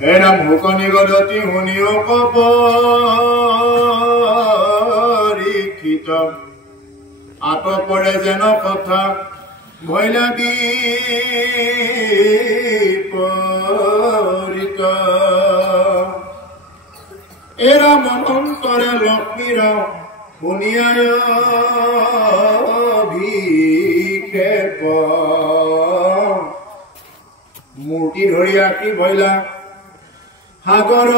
এৰাম হুকনি গদতি শুনিও কপৰিক্ষিত আত পৰে যেন কথা ভৈলা বিপৰীত এৰা মনন্তৰে লক্ষ্মীৰ শুনিয়ায় অভিক্ষেপ মূৰ্তি ধৰি আঁকি ভৈলা সাগৰ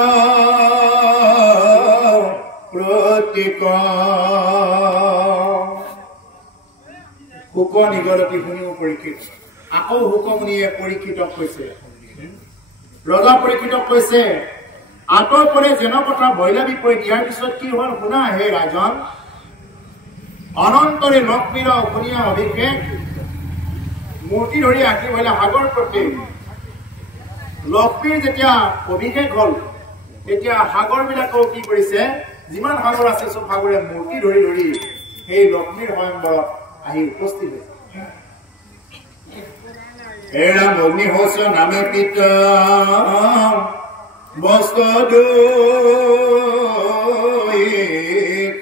প্ৰতীক হুক নিগৰতি শুনিও পৰীক্ষিত আকৌ হুকমুনিয়ে পৰীক্ষিতক কৈছে ৰজা পৰীক্ষিতক কৈছে আঁতৰ পৰে যেন কথা ভৈলা বিপৰীত ইয়াৰ পিছত কি হল শুনা হে ৰাজন অনন্তৰে লক্ষ্মীৰ শুনিয়া অভিষেক মূৰ্তি ধৰি আঁকি ভৈলা সাগৰ প্ৰতীক লক্ষ্মীৰ যেতিয়া অভিষেক হল তেতিয়া সাগৰ বিলাকেও কি কৰিছে যিমান সাগৰ আছে সব সাগৰে মূৰ্তি ধৰি ধৰি সেই লক্ষ্মীৰ স্বয়ংবৰত আহি উপস্থিত হৈছে এৰা অগ্নিহোচ নামে পিত বস্ত্ৰ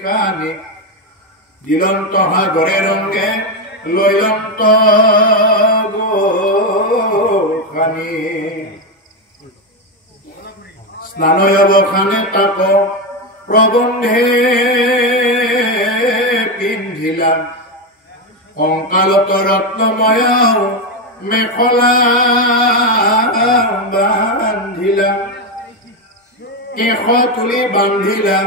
কানি দিলন্ত সাগৰে ৰংগে লৈলন্ত গোখানি স্নানয়বখানে তাক প্ৰবন্ধে পিন্ধিলা কংকালত ৰত্নময় মেখলা বান্ধিলা কেশ তুলি বান্ধিলা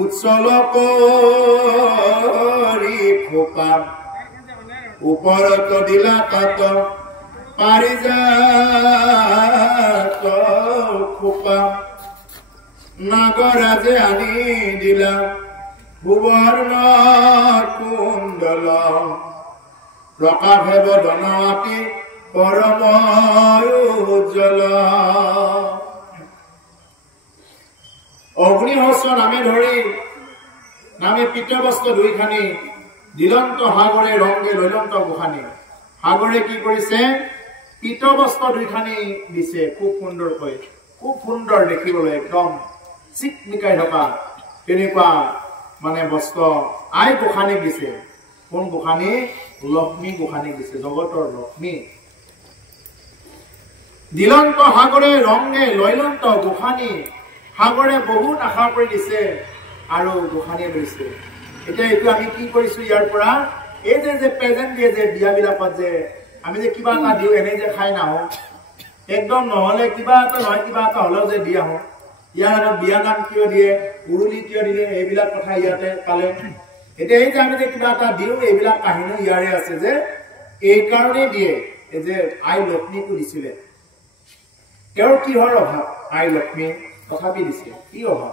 উৎসল কৰি খোপা ওপৰত দিলা তাত পাৰিজাত খোপা নাগৰাজে আনি দিলা সুবৰ্ণ কুণ্ডল প্ৰকাশে বদনাতি পৰম উজ্জ্বল অগ্নিহস্ত নামে ধৰি নামে পিতবস্ত্ৰ দুইখানি দিলন্ত সাগৰে ৰংগে লৈলন্ত গোখানি সাগৰে কি কৰিছে পিতবস্ত্ৰ দুইখানি দিছে খুব সুন্দৰকৈ খুব সুন্দৰ দেখিবলৈ একদম চিকমিকাই থকা তেনেকুৱা মানে বস্ত্ৰ আই গোখানিক দিছে কোন গোখানি লক্ষ্মী গোখানিক দিছে জগতৰ লক্ষ্মী দিলন্ত সাগৰে ৰংগে লৈলন্ত গোখানি সাগৰে বহুত আশা কৰি দিছে আৰু গোখানিয়ে লৈছে এতিয়া এইটো আমি কি কৰিছো ইয়াৰ পৰা এই যে প্ৰেজেন্ট দিয়ে যে বিয়াবিলাকত যে আমি যে কিবা এটা দিওঁ এনে যে খাই নাহো একদম নহলে কিবা এটা নহয় কিবা এটা হলেও যে দিয়া হওঁ ইয়াৰ আগত বিয়া নাম কিয় দিয়ে উৰুলি কিয় দিলে এইবিলাক কথা ইয়াতে পালে এতিয়া এই যে আমি যে কিবা এটা দিওঁ এইবিলাক কাহিনী ইয়াৰে আছে যে এই কাৰণে দিয়ে এই যে আই লক্ষ্মীকো দিছিলে তেওঁৰ কি হয় অভাৱ আই লক্ষ্মী তথাপি দিছে কি অভাৱ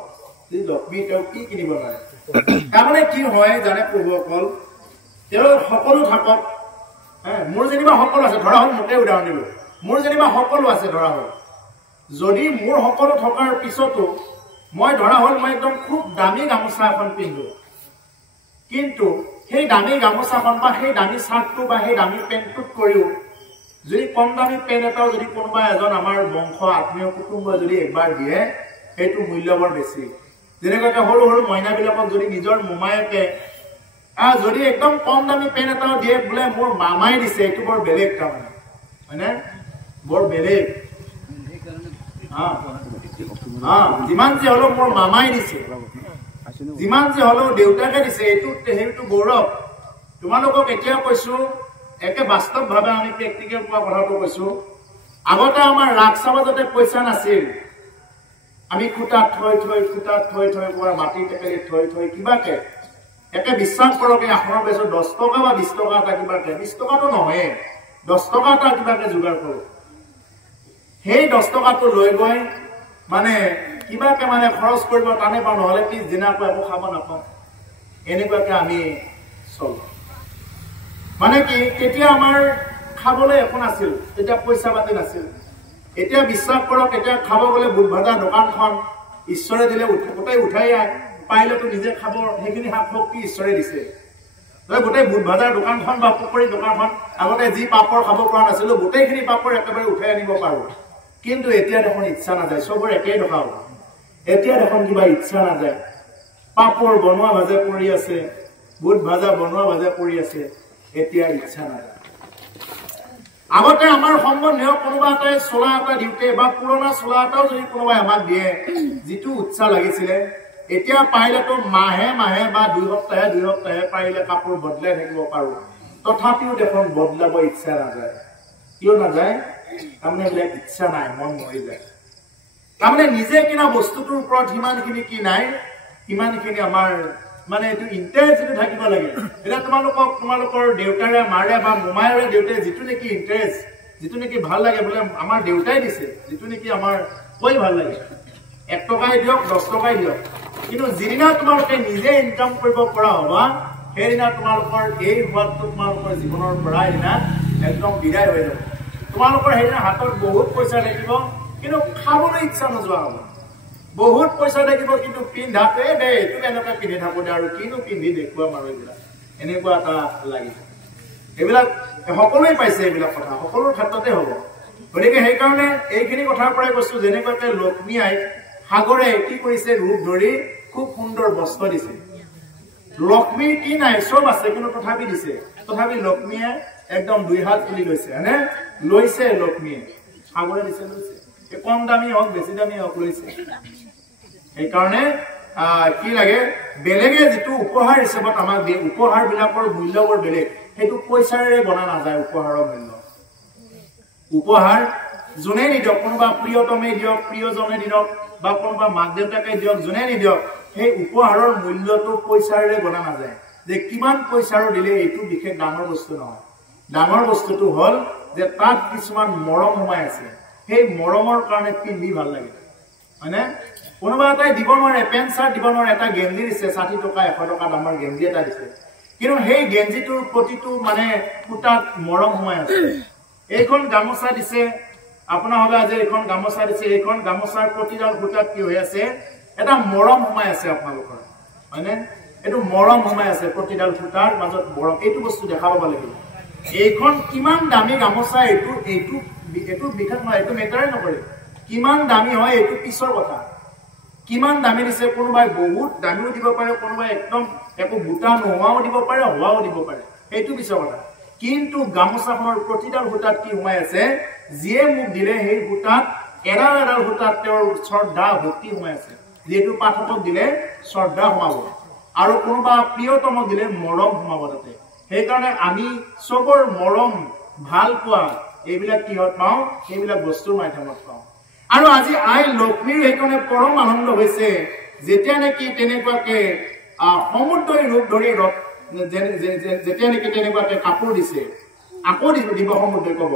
যে লক্ষ্মী তেওঁ কি কিনিব নোৱাৰে তাৰমানে কি হয় জানে প্ৰভুসকল তেওঁ সকলো থাকক মোৰ যেনিবা সকলো আছে ধৰা হল মোকে উদাহৰণ দিলো মোৰ যেনিবা সকলো আছে ধৰা হল যদি মোৰ সকলো থকাৰ পিছতো মই ধৰা হল মই একদম খুব দামী গামোচা এখন পিন্ধো কিন্তু সেই দামী গামোচাখন বা সেই দামী চাৰ্টটো বা সেই দামী পেণ্টটোত কৰিও যদি কম দামী পেণ্ট এটাও যদি কোনোবা এজন আমাৰ বংশ আত্মীয় কুটুম্বই যদি একবাৰ দিয়ে সেইটো মূল্য বৰ বেছি যেনেকুৱাকে সৰু সৰু মইনাবিলাকক যদি নিজৰ মোমায়েকে যদি একদম কম দামী পেণ্ট এটাও দিয়ে বোলে মোৰ মামাই দিছে এইটো বৰ বেলেগ তাৰমানে হয়নে বৰ বেলেগ যিমান যে হলেও মোৰ মামাই দিছে যিমান যে হলেও দেউতাকে দিছে সেইটো গৌৰৱ তোমালোকক এতিয়া কৈছো একে বাস্তৱভাৱে আমি প্ৰেক্টিকেল পোৱা কথাটো কৈছো আগতে আমাৰ ৰাগ চাবাজতে পইচা নাছিল আমি খুঁটাত থৈ কোৱাৰ মাটি টেকেলি থৈ কিবাকে একে বিশ্বাস কৰক এই আসনৰ বেচো 10 টকা বা 20 টকা এটা কিবাকে 20 টকাটো নহয় 10 টকা এটা কিবাকে যোগাৰ কৰো সেই 10 টকাটো লৈ গৈ মানে কিবাকে মানে খৰচ কৰিব টানে পা নহলে কি দিনাকৈ একো খাব নাপাওঁ এনেকুৱাকে আমি চল মানে কি তেতিয়া আমাৰ খাবলৈ একো নাছিল তেতিয়া পইচা পাতি নাছিল এতিয়া বিশ্বাস কৰক এতিয়া খাব গলে বুট ভাজা দোকানখন ঈশ্বৰে দিলে গোটেই উঠাই পাইলেতো নিজে খাব সেইখিনি হাত শক্তি ঈশ্বৰে দিছে গোটেই বুট ভাজাৰ দোকানখন বা পকৰি দোকানখন আগতে যি পাপৰ খাব পৰা নাছিলো গোটেইখিনি পাপৰ একেবাৰে উঠাই আনিব পাৰো কিন্তু এতিয়া দেখোন ইচ্ছা নাযায় চবৰ একেই দেখা হ'ব এতিয়া দেখোন কিবা ইচ্ছা নাযায় পাপৰ বনোৱা ভাজা পৰি আছে বুট ভাজা বনোৱা ভাজা পৰি আছে এতিয়া ইচ্ছা নাযায় আগতে আমাৰ সম্বন্ধীয় কোনোবা এটাই চোলা এটা দিওঁতে বা পুৰণা চোলা এটাও যদি কোনোবাই আমাক দিয়ে যিটো উৎসাহ লাগিছিলে এতিয়া পাৰিলেতো মাহে মাহে বা 2 সপ্তাহে পাৰিলে কাপোৰ বদলাই থাকিব পাৰো তথাপিও দেখোন বদলাব ইচ্ছা নাযায় কিয় নাযায় তাৰমানে এইবিলাক ইচ্ছা নাই মন মৰি যায় তাৰমানে নিজে কিনা বস্তুটোৰ ওপৰত সিমানখিনি কি নাই সিমানখিনি আমাৰ মানে এইটো ইন্টাৰেষ্ট থাকিব লাগে এটা তোমালোকৰ দেউতাৰে মাৰে বা মোমায়েৰে দেউতাই যিটো নেকি ইন্টাৰেষ্ট যিটো নেকি ভাল লাগে বোলে আমাৰ দেউতাই দিছে যিটো নেকি আমাৰ কৈ ভাল লাগে 1 টকাই দিয়ক 10 টকাই দিয়ক কিন্তু যিদিনা তোমালোকে নিজে ইনকাম কৰিব পৰা হ'বা সেইদিনা তোমালোকৰ এই হোৱাটো তোমালোকৰ জীৱনৰ পৰা এদিনা একদম বিদায় হৈ যাব তোমালোকৰ সেইদিনা হাতত বহুত পইচা থাকিব কিন্তু খাবলৈ ইচ্ছা নোযোৱা হ'ব বহুত পইচা থাকিব কিন্তু পিন্ধাতে দে এইটো এনেকৈ পিন্ধি থাকো দে আৰু কিনো পিন্ধি দেখুৱাম আৰু এইবিলাক এনেকুৱা এটা লাগি এইবিলাক সকলোৱে পাইছে এইবিলাক কথা সকলোৰ ক্ষেত্ৰতে হ'ব গতিকে সেইকাৰণে এইখিনি কথাৰ পৰাই কৈছো যেনেকৈ লক্ষ্মী আই সাগৰে কি কৰিছে ৰূপ ধৰি খুব সুন্দৰ বস্ত্ৰ দিছে লক্ষ্মীৰ কি নাই চব আছে কিন্তু তথাপি দিছে তথাপি লক্ষ্মীয়ে একদম 2 হাত তুলি লৈছে হয়নে লৈছে লক্ষ্মীয়ে সাগৰে দিছে লৈছে কম দামী হওক বেছি দামী হওক লৈছে সেইকাৰণে কি লাগে বেলেগে যিটো উপহাৰ হিচাপত আমাক দিয়ে উপহাৰ বিলাকৰ মূল্যবোৰ বেলেগ সেইটো পইচাৰে বনা নাযায় উপহাৰৰ মূল্য উপহাৰ যোনে নিদিয়ক কোনোবা প্ৰিয়তমে দিয়ক প্ৰিয়জনে দিয়ক বা কোনোবা মাক দেউতাকে দিয়ক যোনে নিদিয়ক সেই উপহাৰৰ মূল্যটো পইচাৰে বনা নাযায় যে কিমান পইচাৰ দিলে এইটো বিশেষ ডাঙৰ বস্তু নহয় ডাঙৰ বস্তুটো হ'ল যে তাত কিছুমান মৰম সোমাই আছে সেই মৰমৰ কাৰণে পিন্ধি ভাল লাগে হয়নে কোনোবা এটাই দিব নোৱাৰে পেণ্ট চাৰ্ট দিব নোৱাৰে এটা গেঞ্জি দিছে 60 টকা 100 টকা দামৰ গেঞ্জি এটা দিছে কিন্তু সেই গেঞ্জিটোৰ প্ৰতিটো মানে ফুটাত মৰম সোমাই আছে এইখন গামোচা দিছে আপোনাৰ হবে আজি এইখন গামোচা দিছে এইখন গামোচাৰ প্ৰতিডাল ফুটাত কি হৈ আছে এটা মৰম সোমাই আছে আপোনালোকৰ হয়নে এইটো মৰম সোমাই আছে প্ৰতিডাল ফুটাৰ মাজত মৰম এইটো বস্তু দেখা পাব লাগিব এইখন কিমান দামী গামোচা এইটো বিশেষ নহয় এইটো মেটাৰে নকৰে কিমান দামী হয় এইটো পিছৰ কথা কিমান দামী দিছে কোনোবাই বহুত দামীও দিব পাৰে কোনোবাই একদম একো বুটা নোহোৱাও দিব পাৰে হোৱাও দিব পাৰে এইটো পিছৰ কথা কিন্তু গামোচাখনৰ প্ৰতিডাল ফুটাত কি সোমাই আছে যিয়ে মোক দিলে সেই ফুটাত এডাল ফুটাত তেওঁৰ শ্ৰদ্ধা ভক্তি সোমাই আছে যেটো পাঠকক দিলে শ্ৰদ্ধা সোমাব আৰু কোনোবা প্ৰিয়তমক দিলে মৰম সোমাব তাতে সেইকাৰণে আমি সবৰ মৰম ভাল পোৱা এইবিলাক কিহত পাওঁ এইবিলাক বস্তুৰ মাধ্যমত পাওঁ আৰু আজি আই লক্ষ্মীৰ এইকাৰণে পৰম আনন্দ হৈছে যেতিয়া নেকি তেনেকুৱাকে সমুদ্ৰৰ ৰূপ ধৰি যেতিয়া নেকি তেনেকুৱাকে কাপোৰ দিছে আকৌ দিব সমুদ্ৰই ক'ব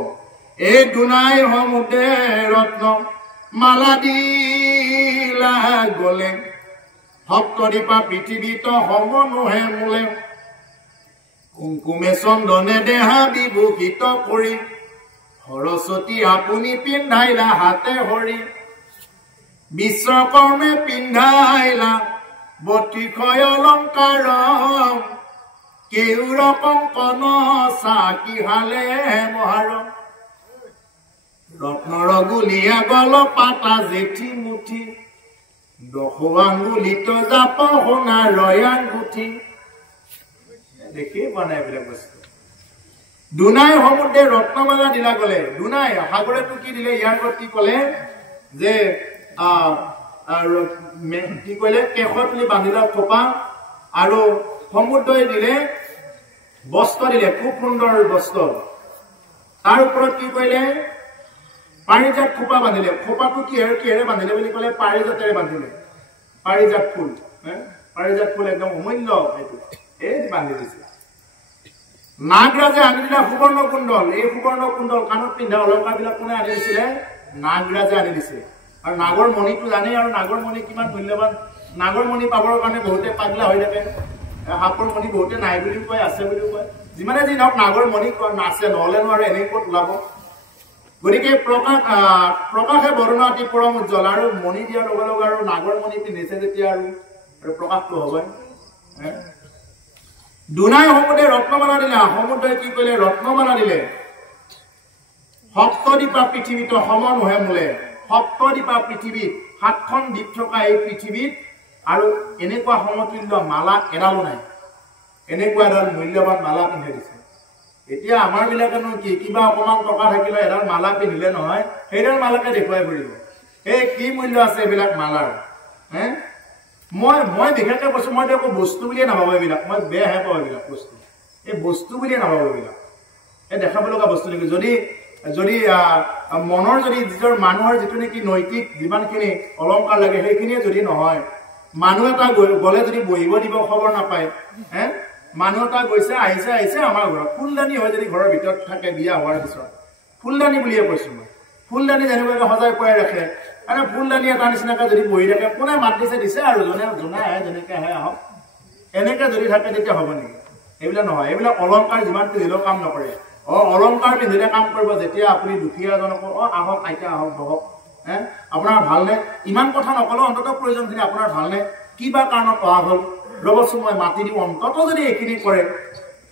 এই দুনাই সমুদ্ৰে ৰত্ন মালা দিলা গলে ভক্তদীপা পৃথিৱীত সমনুহে মূলে কুংকুমে চন্দনে দেহা বিভূষিত কৰি সৰস্বতী আপুনি পিন্ধাইলা হাতে হৰি বিশ্বকৰ্মে পিন্ধাইলা 32 অলংকাৰ কেউৰ কংকন চাকি হালে মহাৰ ৰত্নৰ গুলিয়া গল পাতা জেঠি মুঠি 10 আঙ্গুলিত জাপ সোণা ৰয়ান গুঠি দেখি বনাই এইবিলাক বস্তু দুনাই সমুদ্ৰে ৰত্নমালা দিলা গলে দুনাই সাগৰেটো কি দিলে ইয়াৰ ওপৰত কি কলে যে কি কলে কেশতলি বান্ধিলা খোপা আৰু সমুদ্ৰই দিলে বস্ত্ৰ দিলে খুব সুন্দৰ বস্ত্ৰ তাৰ ওপৰত কি কইলে পাৰিজাত খোপা বান্ধিলে খোপাটো কিহেৰে বান্ধিলে বুলি কলে পাৰিজাতেৰে বান্ধিলে পাৰিজাত ফুল পাৰিজাত ফুল একদম অমূল্য এইটো এই বান্ধি দিছে নাগৰাজে আনি দিলে সুবৰ্ণ কুণ্ডল এই সুবৰ্ণ কুণ্ডল কাণত পিন্ধা অলংকাৰ বিলাক কোনে আনি দিছিলে নাগৰাজে আনি দিছে আৰু নাগৰ মণিটো জানে আৰু নাগৰ মণি কিমান মূল্যৱান নাগৰ মণি পাবৰ কাৰণে বহুতে পাগলা হৈ থাকে হাপৰ মণি বহুতে নাই বুলি কয় আছে বুলি কয় যিমানে যি নহওক নাগৰ মণি আছে নহলে নোৱাৰে এনে ক'ত ওলাব গতিকে প্ৰকাশে বৰণা অতি পৰম উজ্জ্বল আৰু মণি দিয়াৰ লগে লগে আৰু নাগৰ মণি পিন্ধিছে যেতিয়া আৰু প্ৰকাশটো হ'বই দুনাই সমুদ্ৰে ৰত্নমালা দিলে সমুদ্ৰই কি কৰিলে ৰত্নমালা দিলে সপ্তদ্বীপা পৃথিৱীত সম নোহে মূলে সপ্তদ্বীপা পৃথিৱীত 7খন দ্বীপ থকা এই পৃথিৱীত আৰু এনেকুৱা সমতুল্য মালা এডালো নাই এনেকুৱা এডাল মূল্যৱান মালা পিন্ধাই দিছে এতিয়া আমাৰ বিলাকেনো কি কিবা অকমান টকা থাকিলে এডাল মালা পিন্ধিলে নহয় সেইডাল মালাকে দেখুৱাই ফুৰিব এই কি মূল্য আছে এইবিলাক মালাৰ হে মই বিশেষকৈ কৈছো মই একো বস্তু বুলিয়ে নাভাবো এইবিলাক মই বেয়াহে পাওঁ এইবিলাক বস্তু এই বস্তু বুলিয়ে নাভাবো এইবিলাক এই দেখাব লগা বস্তু নেকি যদি যদি মনৰ যদি নিজৰ মানুহৰ যিটো নেকি নৈতিক যিমানখিনি অলংকাৰ লাগে সেইখিনিয়ে যদি নহয় মানুহ এটা গলে যদি বহিব দিব খবৰ নাপায় হে মানুহ এটা গৈছে আহিছে আমাৰ ঘৰত ফুলদানি হয় যদি ঘৰৰ ভিতৰত থাকে বিয়া হোৱাৰ পিছত ফুলদানি বুলিয়ে কৈছো মই ফুলদানি যেনেকুৱাকৈ সজাই পৰাই ৰাখে আৰু ফুলদানি এটা নিচিনাকৈ যদি বহি থাকে কোনে মাত দিছে আৰু যোনে আহে যেনেকৈ আহে আহক এনেকৈ যদি থাকে তেতিয়া হ'ব নেকি এইবিলাক নহয় এইবিলাক অলংকাৰ যিমান পিন্ধিলেও কাম নকৰে অলংকাৰ পিন্ধিলে কাম কৰিব যেতিয়া আপুনি দুখীয়া এজনক আহক আইতা আহক বহক হে আপোনাৰ ভালনে ইমান কথা নকলেও অন্ততঃ প্ৰয়োজনখিনি আপোনাৰ ভালনে কিবা কাৰণত অহা হ'ল ৰবচোন মই মাতি দিওঁ অন্ততঃ যদি এইখিনি কৰে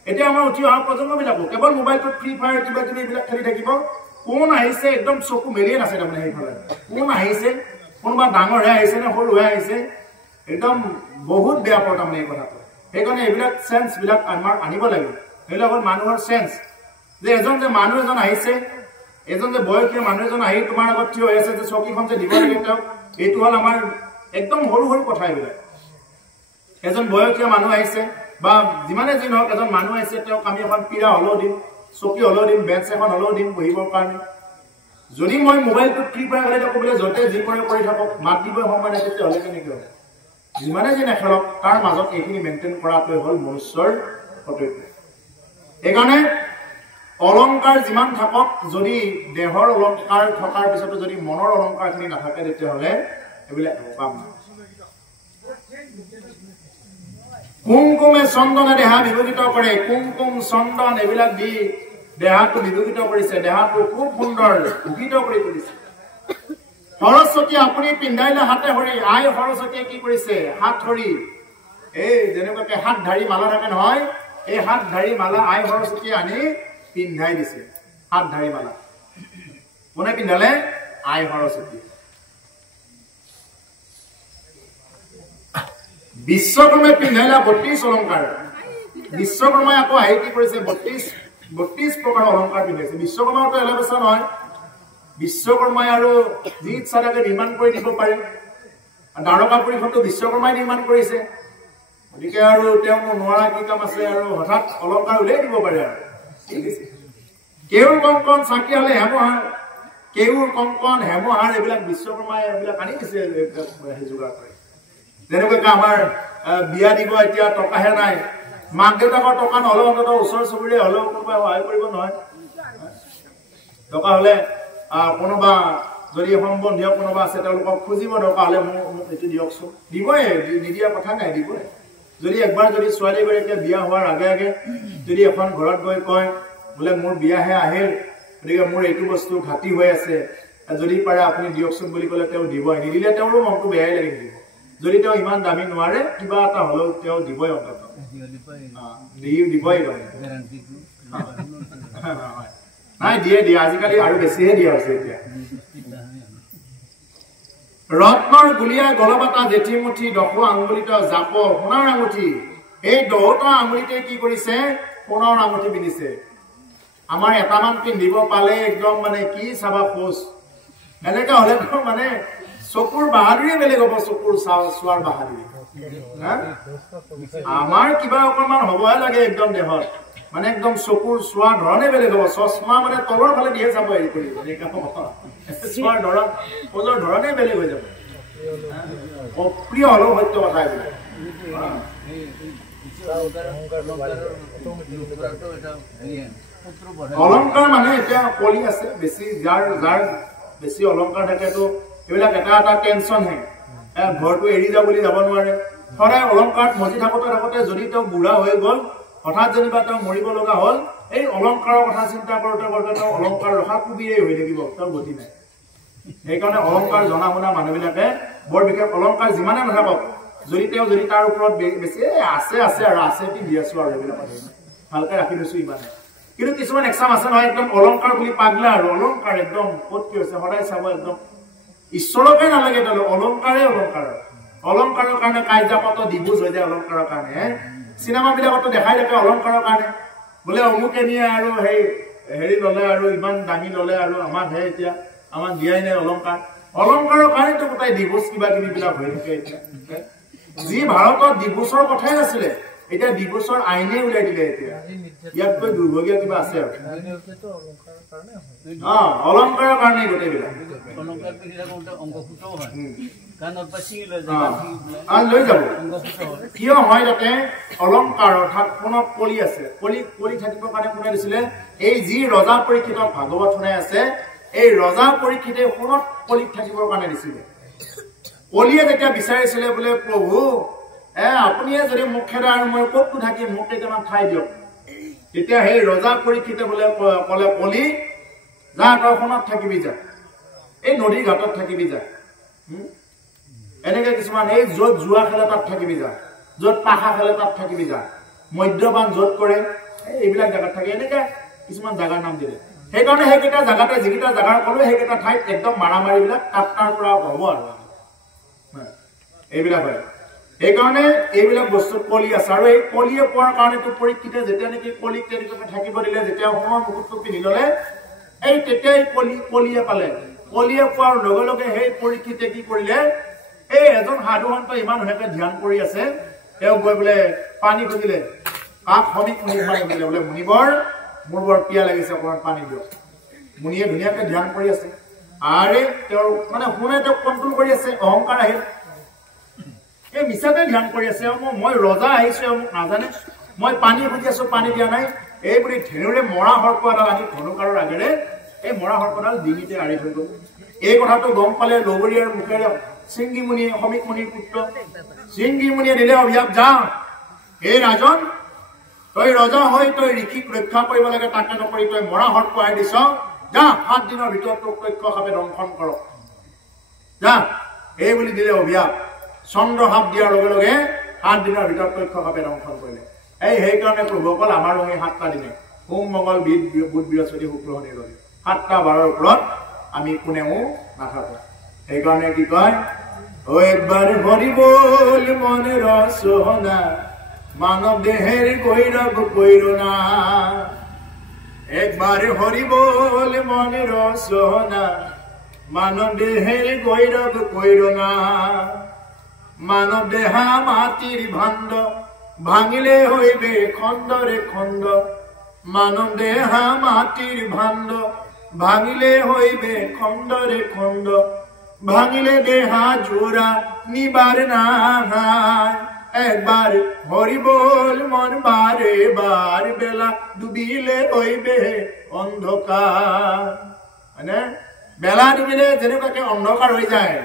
এতিয়া আমাৰ উঠি অহা প্ৰজন্মবিলাকো কেৱল মোবাইলটোত ফ্ৰী ফায়াৰ কিবা কিবি এইবিলাক খেলি থাকিব কোন আহিছে একদম চকু মেলিয়ে নাছে তাৰমানে সেইফালে কোন আহিছে কোনোবা ডাঙৰহে আহিছে নে সৰুহে আহিছে একদম বহুত বেয়া পাওঁ তাৰমানে এই কথাটো সেইকাৰণে এইবিলাক চেন্সবিলাক আমাৰ আনিব লাগিব সেইবিলাক হ'ল মানুহৰ চেন্স যে এজন যে মানুহ এজন আহিছে এজন যে বয়সীয়া মানুহ এজন আহি তোমাৰ আগত থিয় হৈ আছে যে চকীখন যে দিব লাগে তেওঁক এইটো হ'ল আমাৰ একদম সৰু সৰু কথা এইবিলাক এজন বয়সীয়া মানুহ আহিছে বা যিমানে যি নহওক এজন মানুহ আহিছে তেওঁক আমি এখন পীড়া হ'লেও দিম চকী হ'লেও দিম বেঞ্চ এখন হ'লেও দিম বহিবৰ কাৰণে যদি মই মোবাইলটো ফ্ৰী ফায়াৰ খেলি থাকোঁ বোলে য'তে যি কৰি থাকক মাত দিবই সময় নাই তেতিয়াহ'লে কেনেকৈ হ'ব যিমানে যি নেখেলক তাৰ মাজত এইখিনি মেইনটেইন কৰাটোৱে হ'ল মনুষ্যৰ কৰ্তব্য সেইকাৰণে অলংকাৰ যিমান থাকক যদি দেহৰ অলংকাৰ থকাৰ পিছতো যদি মনৰ অলংকাৰখিনি নাথাকে তেতিয়াহ'লে এইবিলাক কাম নাই কুমকুমে চন্দনে দেহা বিভূষিত কৰে কুমকুম চন্দন এইবিলাক দি দেহাটো বিভূষিত কৰিছে দেহাটো খুব সুন্দৰ ভূষিত কৰি তুলিছে সৰস্বতী আপুনি পিন্ধাইলে হাতে হৰি আই সৰস্বতীয়ে কি কৰিছে হাত হৰি এই যেনেকুৱাকে হাত ধাৰি মালা থাকে নহয় এই হাত ধাৰি মালা আই সৰস্বতীয়ে আনি পিন্ধাই দিছে হাত ধাৰি মালা কোনে পিন্ধালে আই সৰস্বতী বিশ্বকৰ্মাই পিন্ধাইলা 32 অলংকাৰ বিশ্বকৰ্মাই আকৌ আহি কি কৰিছে 32 প্ৰকাৰ অলংকাৰ পিন্ধাইছে বিশ্বকৰ্মাটো এলাবেচা নহয় বিশ্বকৰ্মাই আৰু যি ইচ্ছা থাকে নিৰ্মাণ কৰি দিব পাৰে দ্বাৰকাপুৰীখনটো বিশ্বকৰ্মাই নিৰ্মাণ কৰিছে গতিকে আৰু তেওঁ নোৱাৰা কি কাম আছে আৰু হঠাৎ অলংকাৰ উলিয়াই দিব পাৰে আৰু কেউৰ কংকণ চাকিয়ালে হেমহাৰ কেউৰ কংকণ হেমহাৰ এইবিলাক বিশ্বকৰ্মাই এইবিলাক আনি দিছে যোগাৰ কৰে যেনেকৈ আমাৰ বিয়া দিব এতিয়া টকাহে নাই মাক দেউতাকৰ টকা নহ'লেও অন্ততঃ ওচৰ চুবুৰীয়া হ'লেও কোনোবাই সহায় কৰিব নহয় টকা হ'লে কোনোবা যদি সম্বন্ধীয় কোনোবা আছে তেওঁলোকক খুজিব দৰকাৰ হ'লে মোক এইটো দিয়কচোন দিবই নিদিয়া কথা নাই দিবই যদি একবাৰ যদি ছোৱালীগৰাকীয়ে বিয়া হোৱাৰ আগে আগে যদি এখন ঘৰত গৈ কয় বোলে মোৰ বিয়াহে আহিল গতিকে মোৰ এইটো বস্তু ঘাটি হৈ আছে যদি পাৰে আপুনি দিয়কচোন বুলি ক'লে তেওঁ দিবই নিদিলে তেওঁৰো মনটো বেয়াই লাগি থাকিব যদি তেওঁ ইমান দামী নোৱাৰে কিবা এটা হ'লেও তেওঁ দিবই অন্ততঃ দিবই নাই দিয়ে আজিকালি আৰু বেছিহে দিয়া হৈছে এতিয়া ৰত্নৰ গুলীয়া গলবাটা জেঠিমুঠি 10 আঙুলিত জাপ সোণাৰ আঙুঠি এই 10টা আঙুলিতে কি কৰিছে সোণৰ আঙুঠি পিন্ধিছে আমাৰ এটামান পিন্ধিব পালে একদম মানে কি চাবা খোজ এনেকৈ হ'লে মানে চকুৰ বাহাদুৰি বেলেগ হ'ব চকুৰ চোৱাৰ বাহাদুৰি আমাৰ কিবা অকণমান হ'বহে লাগে একদম দেহত মানে একদম চকুৰ চোৱা ধৰণে বেলেগ হ'ব চশমা মানে তলৰ ফালে দিয়ে যাব হেৰি কৰিব চোৱাৰ ধৰণ পজৰ ধৰণে বেলেগ হৈ যাব অপ্ৰিয় হ'লেও সত্য কথা এইবিলাক অলংকাৰ মানে এতিয়া কলি আছে বেছি যাৰ বেছি অলংকাৰ থাকেতো এইবিলাক এটা টেনচনহে ঘৰটো এৰি যাব বুলি যাব নোৱাৰে সদায় অলংকাৰত মজি থাকোঁতে যদি তেওঁ বুঢ়া হৈ গ'ল হঠাৎ যেনিবা তেওঁ মৰিব লগা হ'ল এই অলংকাৰৰ কথা চিন্তা কৰোঁতে তেওঁ অলংকাৰ ৰখা কুবিৰেই হৈ থাকিব তেওঁৰ গতি নাই সেইকাৰণে অলংকাৰ জনা শুনা মানুহবিলাকে বৰ বিশেষ অলংকাৰ যিমানে নাথাকক যদি তাৰ ওপৰত বেছি আছে আৰু আছে পিন্ধি আছো আৰু এইবিলাক ভালকৈ ৰাখি লৈছো ইমানে কিন্তু কিছুমান এক্সাম আছে নহয় একদম অলংকাৰ বুলি পাগলা আৰু অলংকাৰ একদম ক'ত কি হৈছে সদায় চাব একদম ঈশ্বৰকে নালাগে তালৈ অলংকাৰে অলংকাৰৰ কাৰণে কাৰ্যাপত দিবুজ হৈ যায় অলংকাৰৰ কাৰণে চিনেমা বিলাকতো দেখাই থাকে অলংকাৰৰ কাৰণে বোলে অমুকে নিয়ে আৰু হেৰি ললে আৰু ইমান দামী ললে আৰু আমাক এতিয়া আমাক দিয়াই নাই অলংকাৰৰ কাৰণেতো গোটাই দিবুজ কিবা কিবি বিলাক হৈ থাকে এতিয়া যি ভাৰতত দিবুজৰ কথাই নাছিলে এতিয়া দিবুজৰ আইনে উলাই দিলে এতিয়া ইয়াতকৈ দুৰ্ভগীয়া কিবা আছে আৰু অলংকাৰৰ কাৰণে গোটেইবিলাক লৈ যাব কিয় হয় তাতে অলংকাৰ অৰ্থাৎ কোনত কলি আছে কলি থাকিবৰ কাৰণে কোনে দিছিলে এই যি ৰজা পৰীক্ষিত ভাগৱত শুনাই আছে এই ৰজা পৰীক্ষিতে কোনত কলিত থাকিবৰ কাৰণে দিছিলে কলিয়ে যেতিয়া বিচাৰিছিলে বোলে প্ৰভু আপুনিয়ে যদি মোক খেদা আৰু মই ক'তটো থাকিম মোক কেইটামান ঠাই দিয়ক তেতিয়া সেই ৰজা পৰীক্ষিতে বোলে কলে কলি যা তই কোনত থাকিবি যা এই নদীৰ ঘাটত থাকিবি যা এনেকে কিছুমান এই য'ত জুৱা খেলে তাত থাকিবি যা য'ত পাশা খেলে তাত থাকিবি যা মদ্যপান য'ত কৰে এইবিলাক জাগাত থাকে এনেকে কিছুমান জাগাৰ নাম দিলে সেইকাৰণে সেইকেইটা জাগাতে যিকেইটা জাগাৰ কলো সেইকেইটা ঠাইত একদম মাৰামাৰিবিলাক কাটাৰ পৰা হ'ব আৰু এইবিলাক হয় সেইকাৰণে এইবিলাক বস্তু কলি আছে আৰু এই কলিয়ে পোৱাৰ কাৰণেতো পৰীক্ষিতে যেতিয়া নেকি কলিক তেনেকৈ থাকিব দিলে যেতিয়া সোণৰ মুকুটটো পিন্ধি ললে এই তেতিয়াই কলিয়ে পালে কলিয়ে পোৱাৰ লগে লগে সেই পৰীক্ষিতে কি কৰিলে এই এজন সাধুসন্ত ইমান ধুনীয়াকে ধ্যান কৰি আছে তেওঁ গৈ বোলে পানী খুজিলে কাক সমিক খুজিলে বোলে মুনিবৰ মোৰ বৰ পিয়া লাগিছে অকণমান পানী দিয়ক মুনিয়ে ধুনীয়াকে ধ্যান কৰি আছে আৰে তেওঁৰ মানে শুনে তেওঁক কণ্ট্ৰল কৰি আছে অহংকাৰ আহিল এই মিছাতে ধ্যান কৰি আছে মই ৰজা আহিছো মোক নাজানে মই পানী খুজি আছো পানী দিয়া নাই এই বুলি ধেনুৰে মৰা সৰ্প এডাল আনি ধনুকাৰৰ আগেৰে এই মৰা সৰ্পডাল ডিঙিতে আৰি থৈ গ'ল এই কথাটো গম পালে লগৰীয়াৰ মুখেৰে সিংগী মুনিয়ে সমিক মুনিৰ পুত্ৰ সিংগী মুনিয়ে দিলে অভিশাপ যা এই ৰাজন তই ৰজা হৈ তই ঋষিক ৰক্ষা কৰিব লাগে তাকে নকৰি তই মৰা সৰ্প আহি দিছ যা 7 দিনৰ ভিতৰত তোক তক্ষ সাপে দংশন কৰ যা এই বুলি দিলে অভিশাপ চন্দ্ৰ সাপ দিয়াৰ লগে লগে 7 দিনৰ ভিতৰত তক্ষ সাপে দংশন কৰিলে সেইকাৰণে প্ৰভুসকল আমাৰ এই 7টা দিনে সোম মংগল বুধ বৃহস্পতি শুক্ৰ শনি ৰবি 7টা বাৰৰ ওপৰত আমি কোনেও নাথাকো সেইকাৰণে কি কয় ও একবাৰ হৰি বল মনে ৰসনা মানৱ দেহেৰ গৈৰৱ কৈৰনা একবাৰ হৰি বল মনে ৰসনা মানৱ দেহেৰ গৈৰৱ কৈৰনা মানৱ দেহা মাটিৰ ভাণ্ড ভাঙিলে হইবে খণ্ডৰে খণ্ড মানৱ দেহা মাটিৰ ভাণ্ড ভাঙিলে হইবে খণ্ডরে খণ্ড ভাঙিলে দেহা জোড়া নিবার না একবার হরি বল মন বারে বার বেলা ডুবিলে হইবে অন্ধকার মানে বেলা ডুবিলে যেনেকুৱাকে অন্ধকাৰ হৈ যায়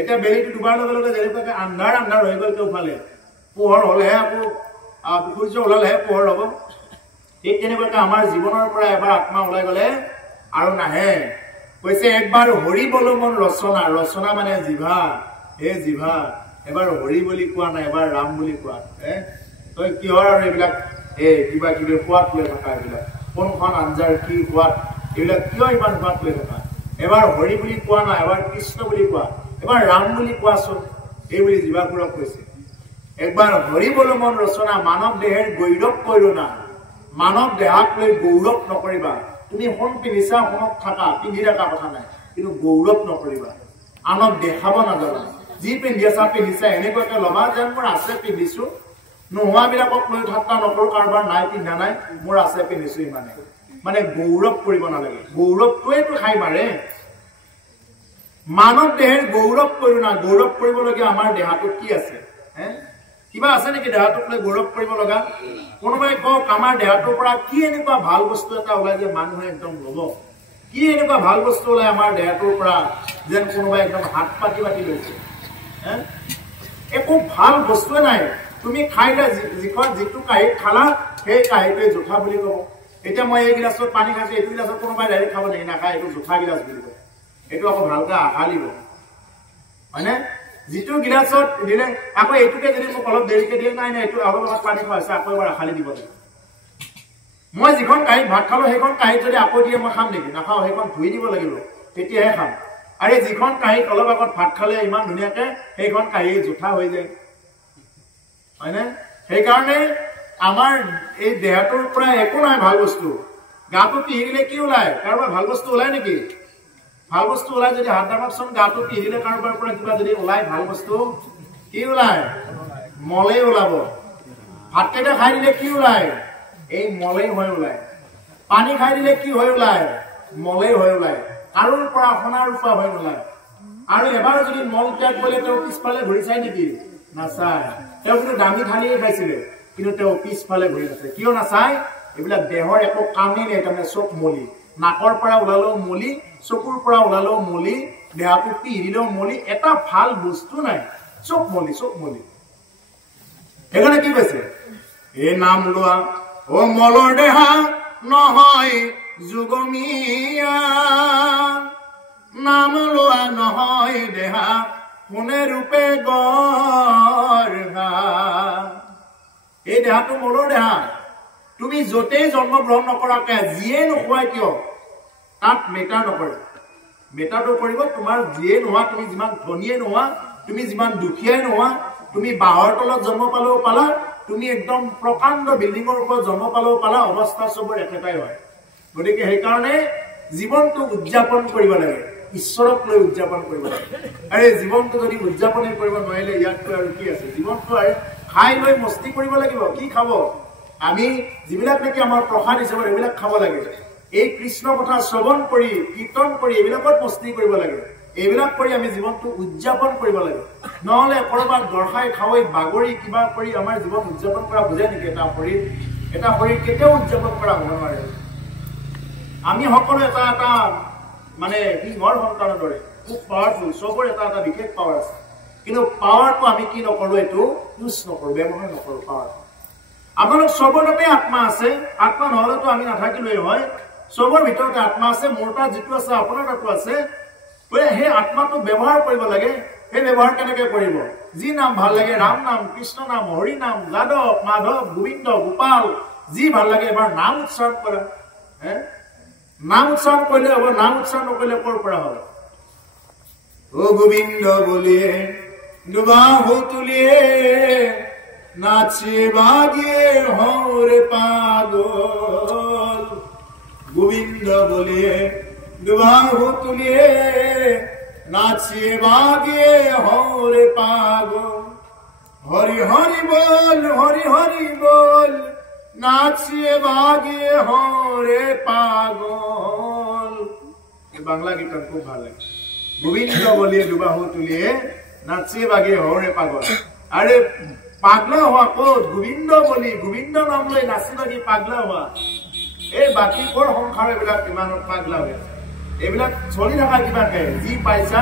এটা বেলিটো ডুবাৰ লগে লগে যেনেকুৱাকে আন্ধাৰ আন্ধাৰ হৈ গ'ল কেউফালে পোহৰ হলেহে আকৌ সূৰ্য ওলালেহে পোহৰ হ'ব ঠিক তেনেকুৱাকে আমাৰ জীৱনৰ পৰা এবাৰ আত্মা ওলাই গ'লে আৰু নাহে কৈছে একবাৰ হৰি বল মন ৰচনা ৰচনা মানে জিভা হে জিভা এবাৰ হৰি বুলি কোৱা নাই এবাৰ ৰাম বুলি কোৱা তই কিহৰ আৰু এইবিলাক কিবা কিবি সোৱাদ লৈ থকা এইবিলাক কোনখন আঞ্জাৰ কি সোৱাদ এইবিলাক কিয় ইমান সোৱাদ লৈ থকা এবাৰ হৰি বুলি কোৱা নাই এবাৰ কৃষ্ণ বুলি কোৱা এবাৰ ৰাম বুলি কোৱাচোন এই বুলি জিভাবোৰক কৈছে একবাৰ হৰি বল মন ৰচনা মানৱ দেহেৰ গৈৰৱ কৈৰনা মানৱ দেহাক লৈ গৌৰৱ নকৰিবা তুমি সোণ পিন্ধিছা সোণত থাকা পিন্ধি থকা কথা নাই কিন্তু গৌৰৱ নকৰিবা আনক দেখাব নাযাবা যি পিন্ধি আছা পিন্ধিছা এনেকুৱাকে ল'বা যেন মোৰ আছে পিন্ধিছো নোহোৱাবিলাকক লৈ ঠাট্টা নকৰো কাৰোবাৰ নাই পিন্ধা নাই মোৰ আছে পিন্ধিছো ইমানে মানে গৌৰৱ কৰিব নালাগে গৌৰৱটোৱেতো খাই মাৰে মানৱ দেহেৰ গৌৰৱ কৈৰনা গৌৰৱ কৰিবলগীয়া আমাৰ দেহাটোত কি আছে কিবা আছে নেকি দেহাটোক লৈ গৌৰৱ কৰিব লগা কোনোবাই কওক আমাৰ দেহাটোৰ পৰা কি এনেকুৱা ভাল বস্তু এটা ওলাই যে মানুহে একদম ল'ব কি এনেকুৱা ভাল বস্তু ওলাই আমাৰ দেহাটোৰ পৰা যেন কোনোবাই একদম হাত পাতি পাতি লৈছে একো ভাল বস্তুৱে নাই তুমি খাইলে যিটো কাঁহীত খালা সেই কাঁহীটোৱে জোঠা বুলি ক'ব এতিয়া মই এই গিলাচত পানী খাইছো এইটো গিলাচত কোনোবাই ডাইৰেক্ট খাব নেকি নাখায় এইটো জোঠা গিলাচ বুলি কয় এইটো আকৌ ভালকে আশালিব হয়নে যিটো গিলাচত দিলে আকৌ এইটোকে যদি মোক অলপ দেৰিকে দিয়ে নাই নাই এইটো অলপ অলপ পানী খোৱাইছে আকৌ এবাৰ আশালি দিব লাগে মই যিখন কাঁহীত ভাত খালো সেইখন কাঁহীত যদি আকৌ দিয়ে মই খাম নেকি? নাখাওঁ, সেইখন ধুই দিব লাগিব, তেতিয়াহে খাম। আৰু যিখন কাঁহীত অলপ আগত ভাত খালে ইমান ধুনীয়াকে সেইখন কাঁহী জোঠা হৈ যায়, হয়নে? সেইকাৰণে আমাৰ এই দেহটোৰ পৰা একো নাই ভাল বস্তু। গাটো পিহি দিলে কি ওলায়? কাৰোবাৰ ভাল বস্তু ওলায় নেকি? ভাল বস্তু ওলায় যদি হাত দাবাকচোন। গাটো পিহি দিলে কাৰোবাৰ পৰা কিবা যদি ওলায় ভাল বস্তু, কি ওলায়? মলেই ওলাব। ভাতকেইটা খাই দিলে কি ওলায়? এই মলেই হৈ ওলায়। পানী খাই দিলে কি হৈ ওলায়? মলেই হৈ ওলায়। কাৰোৰ পৰা সোণা ৰূপা হৈ ওলায়। আৰু এবাৰ যদি মল ত্যাগ কৰিলে তেওঁ পিছফালে ঘূৰি চাই নেকি? নাচায়। তেওঁ কিন্তু দামী থালিয়ে খাইছিলে, কিন্তু তেওঁ পিছফালে ঘূৰি নাচায়। কিয় নাচায়? এইবিলাক দেহৰ একো কামেই নাই, তাৰমানে চব মলি। নাকৰ পৰা ওলালেও মলি, চকুৰ পৰা ওলালেও মলি, দেহাটো পিহি দিলেও মলি, এটা ভাল বস্তু নাই, চব মলি, চব মলি। সেইকাৰণে কি কৈছে? এই নাম লোৱা অ মলৰ দেহা নহয় যুগমীয়া, নাম লোৱা নহয় দেহা কোনে ৰূপে গঢ়া। এই দেহাটো মলৰ দেহা। তুমি য'তেই জন্মগ্ৰহণ নকৰাকে যিয়ে নোখোৱাই কিয় তাত মেটাৰ নকৰে। মেটাৰটো কৰিব তোমাৰ যিয়ে নোহোৱা, তুমি যিমান ধনীয়ে নোহোৱা, তুমি যিমান দুখীয়াই নোহোৱা, তুমি বাঁহৰ তলত জন্ম পালেও পালা, তুমি একদম প্ৰকাণ্ড বিল্ডিঙৰ ওপৰত জন্ম পালেও পালা, অৱস্থা চবৰ একেটাই হয়। গতিকে সেইকাৰণে জীৱনটো উদযাপন কৰিব লাগে, ঈশ্বৰক লৈ উদযাপন কৰিব লাগে। আৰু এই জীৱনটো যদি উদযাপনে কৰিব নোৱাৰিলে ইয়াতকৈ আৰু কি আছে? জীৱনটো আৰু খাই লৈ মস্তি কৰিব লাগিব। কি খাব? আমি যিবিলাক নেকি আমাৰ প্ৰসাদ হিচাপত এইবিলাক খাব লাগে। এই কৃষ্ণ কথা শ্ৰৱণ কৰি, কীৰ্তন কৰি এইবিলাকত মস্তি কৰিব লাগে। এইবিলাক কৰি আমি জীৱনটো উদযাপন কৰিব লাগে। নহলে কৰবাত গড়খাই খাৱৈ বাগৰি কিবা কৰি আমাৰ জীৱন উদযাপন কৰা বুজায় নেকি? এটা শৰীৰ কেতিয়াও উদযাপন কৰা হ'ব নোৱাৰে। আমি সকলো এটা এটা মানে সিংহৰ সন্তানৰ দৰে, খুব পাৱাৰফুল, চবৰ এটা এটা বিশেষ পাৱাৰ আছে। কিন্তু পাৱাৰটো আমি কি নকৰো? এইটো ইউজ নকৰো, ব্যৱহাৰ নকৰো পাৱাৰ। আপোনালোক চবৰ তাতে আত্মা আছে। আত্মা নহলেতো আমি নাথাকিলোৱে হয়। চবৰ ভিতৰতে আত্মা আছে। মোৰ তাত যিটো আছে আপোনাৰ তাতো আছে। সেই আত্মাটো ব্যৱহাৰ কৰিব লাগে। সেই ব্যৱহাৰ কেনেকে কৰিব? যি নাম ভাল লাগে, ৰাম নাম, কৃষ্ণ নাম, হৰি নাম, যাদৱ, মাধৱ, গোবিন্দ, গোপাল, যি ভাল লাগে এবাৰ নাম উচ্চাৰণ কৰা। নাম উচ্চাৰণ কৰিলে হ'ব, নাম উচ্চাৰণ নকৰিলে ক'ৰ পৰা হ'ব? ও গোবিন্দ বলিয়ে দুবাহু তুলিয়ে নাচিয়ে বাগিয়ে হরে পাগল। গোবিন্দ বলিয়ে দুবাহু তুলিয়ে নাচিয়ে বাগিয়ে হরে পাগল। হরি হরি বল, হরি হরি বল, নাচিয়ে বাগিয়ে হরে পাগল। বাংলা গীতত খুব ভাল লাগে। গোবিন্দ বলিয়ে দুবাহু তুলিয়ে নাচিয়ে বাগিয়ে হরে পাগল। আরে পাগলা হোৱা ক'ত? গোবিন্দ বলি, গোবিন্দ নাম লৈ নাচি বাগি পাগলা হোৱা। এই বাকী কৰ সংসাৰ এইবিলাক কিমানত পাগলা হৈ আছে? এইবিলাক চলি থকা কিবাকে যি পাইছা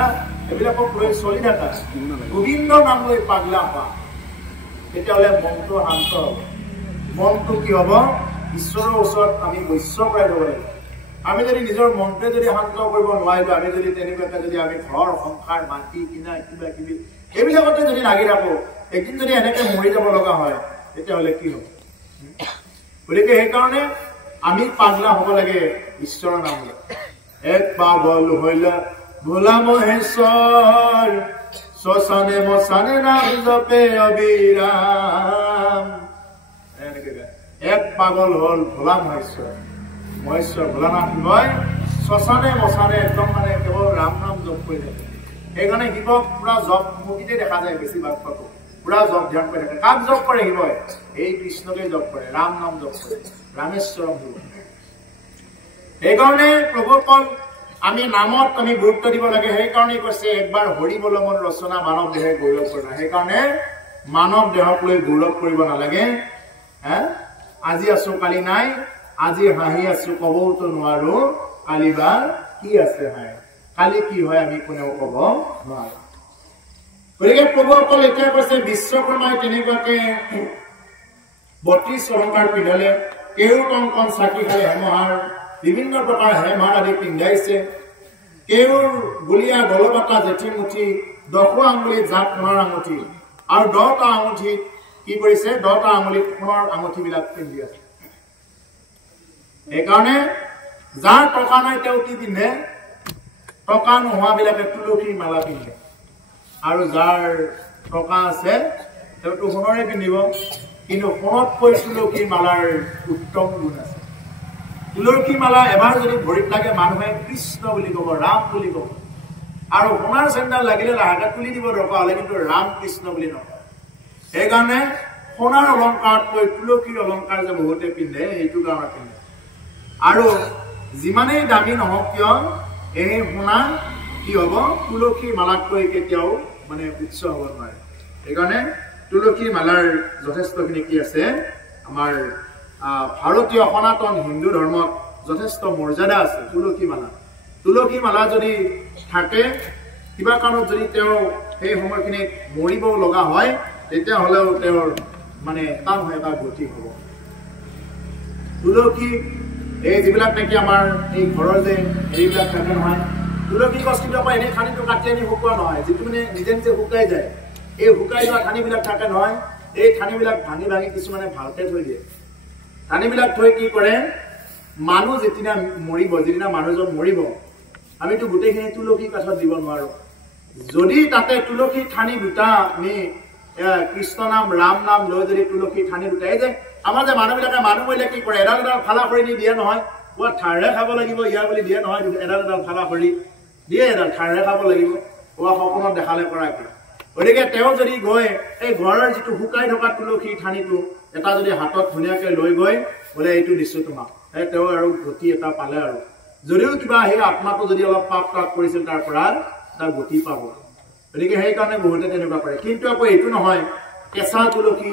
এইবিলাকক লৈ চলি থকা। গোবিন্দ নাম লৈ পাগলা হোৱা, তেতিয়াহ'লে মনটো শান্ত হ'ব। মনটো কি হ'ব? ঈশ্বৰৰ ওচৰত আমি বৈশ্য প্ৰায় হ'ব লাগিব। আমি যদি নিজৰ মনটোৱে যদি শান্ত কৰিব নোৱাৰিলো, আমি যদি তেনেকুৱাকে যদি আমি ঘৰ সংসাৰ মাটি কিনা কিবা কিবি এইবিলাকতে যদি লাগি থাকো, একদিন যদি এনেকে মৰি যাব লগা হয় তেতিয়াহ'লে কি হ'ব? গতিকে সেইকাৰণে আমি পাগলা হ'ব লাগে ঈশ্বৰৰ নাম লৈ। এক পাগল হইলা ভোলা মহেশ্বৰ, শ্মশানে মশানে নাম জপে অবিৰাম। এক পাগল হল ভোলা মহেশ্বৰ, মহেশ্বৰ ভোলানাথ শিৱই শ্মশানে মশানে একদম মানে কেৱল ৰাম নাম জপ কৰি থাকে। সেইকাৰণে শিৱক পুৰা জপ মুখিতে দেখা যায় বেছিভাগ ফটো, পুৰা জপ ধ্যান কৰি থাকে। কাক জপ কৰে শিৱই? এই কৃষ্ণকে জপ কৰে, ৰাম নাম জপ কৰে, ৰামেশ্বৰম শিৱ। সেইকাৰণে প্ৰভুসকল আমি নামত আমি গুৰুত্ব দিব লাগে। সেইকাৰণে কৈছে একবাৰ হৰি বল মন ৰচনা মানৱ দেহে গৌৰৱ কৰা। সেইকাৰণে মানৱ দেহক লৈ গৌৰৱ কৰিব নালাগে। আজি আছো কালি নাই, আজি হাঁহি আছো কবওতো নোৱাৰো, কালি বা কি আছে হাঁহি, কালি কি হয় আমি কোনেও কব নোৱাৰো। গতিকে প্ৰভুসকল এতিয়া কৈছে বিশ্বকৰ্মাই তেনেকুৱাকে 32 অলংকাৰ পিন্ধালে, কেউ কংকণ চাকি খালে হেমহাৰ, বিভিন্ন প্ৰকাৰ হেমহাৰ আদি পিন্ধাইছে। কেউৰ গুলীয়া গলপাতা জেঠি মুঠি, 10 আঙুলিত জাপ সোণৰ আঙুঠি, আৰু 10টা আঙুঠিত কি কৰিছে? 10টা আঙুলিত সোণৰ আঙুঠি বিলাক পিন্ধি আছে। এইকাৰণে যাৰ টকা নাই তেওঁ কি পিন্ধে টকা নোহোৱাবিলাকে তুলসীৰ মালা পিন্ধে আৰু যাৰ টকা আছে তেওঁটো সোণৰে পিন্ধিব কিন্তু সোণতকৈ তুলসীৰ মালাৰ উত্তম গুণ আছে তুলসী মালা এবাৰ যদি ভৰিত লাগে মানুহে কৃষ্ণ বুলি ক'ব ৰাম বুলি ক'ব আৰু সোণাৰ চেণ্ডেল লাগিলে লাহেকে তুলি দিব দৰকাৰ হ'লে কিন্তু ৰাম কৃষ্ণ বুলি নকয় সেইকাৰণে সোণাৰ অলংকাৰতকৈ তুলসীৰ অলংকাৰ যে বহুতে পিন্ধে সেইটো কাৰণে পিন্ধে আৰু যিমানেই দামী নহওক কিয় এই সোণা কি হ'ব তুলসীৰ মালাতকৈ কেতিয়াও মানে উচ্চ হ'ব নোৱাৰে সেইকাৰণে তুলসীৰ মালাৰ যথেষ্টখিনি কি আছে আমাৰ ভাৰতীয় সনাতন হিন্দু ধৰ্মত যথেষ্ট মৰ্যাদা আছে তুলসী মালা যদি থাকে কিবা কাৰণত যদি তেওঁ সেই সময়খিনিত মৰিব লগা হয় তেতিয়াহ'লেও তেওঁৰ মানে এটা গতি হ'ব তুলসী এই যিবিলাক নেকি আমাৰ এই ঘৰৰ যে এইবিলাক থাকে নহয় তুলসী গছ কিন্তু আমাৰ এনেই ঠানিটো কাটি আনি শুকোৱা নহয় যিটো মানে নিজে নিজে শুকাই যায় এই শুকাই যোৱা ঠানিবিলাক থাকে নহয় এই ঠানিবিলাক ভাঙি ভাঙি কিছুমানে ভালকে থৈ দিয়ে ঠানিবিলাক থৈ কি কৰে মানুহ যেদিনা মৰিব যেদিনা মানুহজন মৰিব আমিতো গোটেইখিনি তুলসী কাঠত দিব নোৱাৰো যদি তাতে তুলসী ঠানি দুটা আমি কৃষ্ণ নাম ৰাম নাম লৈ যদি তুলসী ঠানি দুটা এই যে আমাৰ যে মানুহবিলাকে মানুহ মৰিলে কি কৰে এডাল এডাল ফালা কৰি দিয়ে নহয় কোৱা ঠাৰে খাব লাগিব ইয়াৰ বুলি দিয়ে নহয় এডাল এডাল ফালা কৰি দিয়ে এডাল ঠাৰে খাব লাগিব কোৱা সপোনত দেখালে কৰা কি গতিকে তেওঁ যদি গৈ এই ঘৰৰ যিটো শুকাই থকা তুলসী ঠানিটো এটা যদি হাতত ধুনীয়াকৈ লৈ গৈ বোলে এইটো দিছোঁ তোমাক তেওঁ আৰু গতি এটা পালে আৰু যদিও কিবা সেই আত্মাটো যদি অলপ পাপ তাপ কৰিছিল তাৰ পৰা এটা গতি পাব গতিকে সেইকাৰণে বহুতে তেনেকুৱা কৰে কিন্তু আকৌ এইটো নহয় কেঁচা তুলসী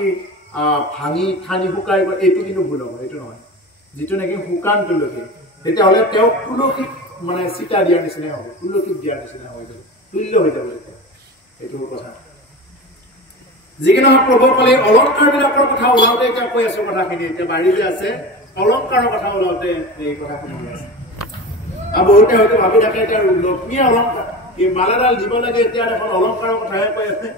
ভাঙি ঠানি শুকাই গৈ এইটো কিন্তু ভুল হ'ব এইটো নহয় যিটো নেকি শুকান তুলসী তেতিয়াহ'লে তেওঁক তুলসীক মানে চিটা দিয়াৰ নিচিনাই হ'ব তুলসীক দিয়াৰ নিচিনা হৈ যাব তুল্য হৈ যাব এইটো কথা যিকি নহওক প্ৰভুসকলে অলংকাৰবিলাকৰ কথা ওলাওঁতে এতিয়া কৈ আছো কথাখিনি এতিয়া বাৰী যে আছে অলংকাৰৰ কথা ওলাওঁতে এই কথাখিনি কৈ আছে আৰু বহুতে হয়তো ভাবি থাকে এতিয়া লক্ষ্মীয়ে অলংকাৰ এই মালাডাল দিব লাগে এতিয়া এখন অলংকাৰৰ কথাহে কৈ আছে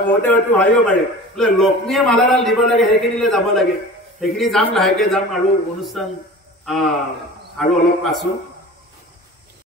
বহুতে হয়তো ভাবিব পাৰে বোলে লক্ষ্মীয়ে মালাডাল দিব লাগে সেইখিনিলৈ যাব লাগে সেইখিনি যাম লাহেকে যাম আৰু অনুষ্ঠান আৰু অলপ আছো